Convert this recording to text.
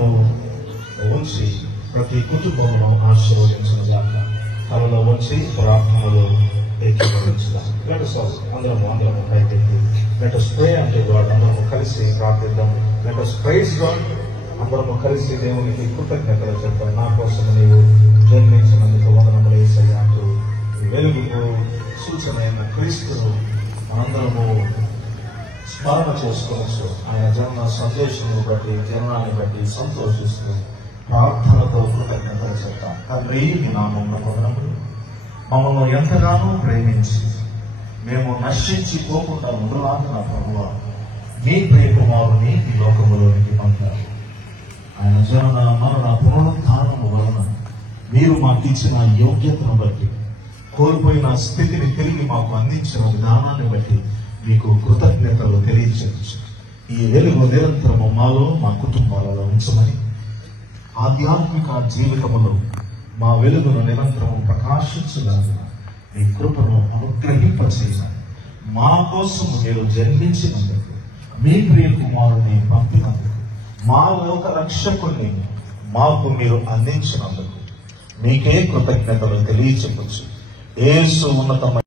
కరము ఉంచి ప్రతి కుటుంబమును ఆశీర్వదించుగాక. తలలో ఉంచి ప్రార్థనలు ఏకీభవించుదాం. అందరము పైకెత్తి let us pray unto God. అందరము కలిసి ప్రార్థిద్దాం. let us praise God. అందరము కలిసి దేవునికి కృతజ్ఞతలు చెప్పాలి. నా కోసం నీవు జన్మించినందుకు వందనములు యేసయ్యా అంటూ వెలుగుకు సూచనైన క్రీస్తును మనందరము స్మరణ చేసుకోవచ్చు. ఆయన జన్మ సందేశమును బట్టి, జన్మాన్ని బట్టి సంతోషిస్తూ ప్రార్థనతో కృతజ్ఞతలు చెప్తాం. తండ్రి, నీ నామమున వందనములు. మమ్మల్ని ఎంతగానో ప్రేమించి మేము నశించిపోకుండా ఉండలాగిన ప్రభువా, నీ ప్రియకుమారుని ఈ లోకములోనికి పంపారు. ఆయన జనన మరణ పునరుత్థానము వలన మీరు మాకు ఇచ్చిన యోగ్యతను బట్టి, కోల్పోయిన స్థితిని తిరిగి మాకు అందించిన విధానాన్ని బట్టి మీకు కృతజ్ఞతలు తెలియచేయచ్చు. ఈ వెలుగు నిరంతరము మాలో, మా కుటుంబాలలో ఉంచమని, ఆధ్యాత్మిక జీవితములో మా వెలుగును నిరంతరము ప్రకాశించగలదు మీ కృపను అనుగ్రహింపచేయాలి. మా కోసము మీరు జన్మించినందుకు, మీ ప్రియ కుమారుని పంపినందుకు, మా లోక రక్షకుని మాకు మీరు అందించినందుకు మీకే కృతజ్ఞతలు తెలియచెప్పచ్చు. యేసు ఉన్నతమైన